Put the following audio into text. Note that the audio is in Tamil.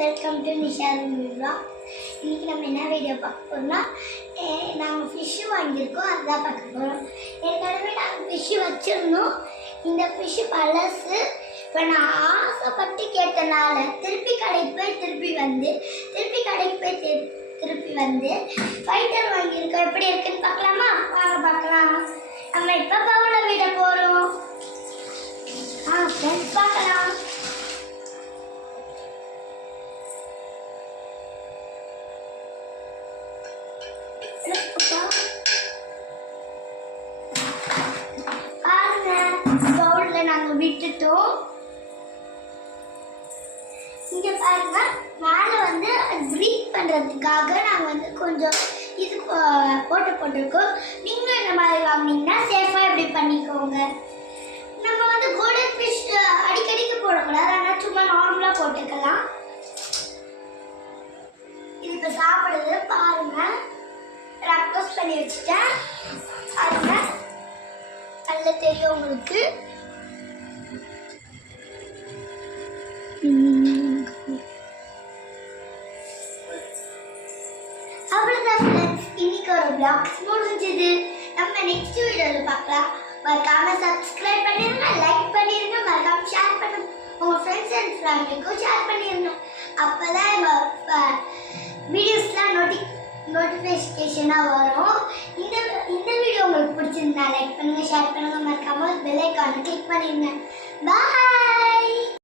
Welcome to Nisha vlog. இன்னைக்கு நம்ம என்ன வீடியோ பார்க்க போறோம்னா நாங்கள் ஃபிஷ் வாங்கியிருக்கோம், அதுதான் பார்க்க போகிறோம். ஏற்கனவே நாங்கள் ஃபிஷ் வச்சுருந்தோம். இந்த ஃபிஷ் பழசு. இப்போ நான் ஆசைப்பட்டு கேட்டனால திருப்பி கடைக்கு போய் திருப்பி வந்து ஃபைட்டர் வாங்கியிருக்கோம். எப்படி இருக்குன்னு பார்க்கலாமா? வாங்க பார்க்கலாம். நம்ம இப்போ பவுலில் விட போகிறோம். ஃப்ரெண்ட்ஸ் பார்க்கலாம். பாருங்க, பவுல்ல நாங்க விட்டுட்டோம். இங்க பாருங்க, மேல வந்து ப்ரீத் பண்றதுக்காக நாங்க வந்து கொஞ்சம் இது போட்டிருக்கோம். நீங்களும் இந்த மாதிரி வாங்கினீங்கன்னா சேஃபா இப்படி பண்ணிக்கோங்க. நம்ம வந்து கோல்டன் ஃபிஷ் அடிக்கடிக்கு போடக்கூடாது, ஆனால் சும்மா நார்மலா போட்டுக்கலாம். இது இப்போ சாப்பிடுறது பாருங்க. ரக்ரோஸ் பண்ணி வச்சுட்டேன். பாருங்க, நல்லா தெரியும் உங்களுக்கு. அவ்வளோதான் ஃப்ரெண்ட்ஸ், இன்னைக்கு ஒரு vlogs முடிஞ்சது. நம்ம நெக்ஸ்ட் வீடியோவில் பார்க்கலாம். மறக்காம சப்ஸ்கிரைப் பண்ணிருங்க, லைக் பண்ணிருங்க, மறக்காம ஷேர் பண்ணுங்க. உங்கள் ஃப்ரெண்ட்ஸ் அண்ட் ஃபேமிலிக்கும் ஷேர் பண்ணிருங்க. அப்போ தான் வீடியோஸ்லாம் நோட்டிஃபிகேஷனாக வரும். இந்த வீடியோ உங்களுக்கு பிடிச்சிருந்தா லைக் பண்ணுங்கள், ஷேர் பண்ணுங்கள், மறக்காமல் பெல் ஐக்கானை கிளிக் பண்ணிடுங்க. பாய்.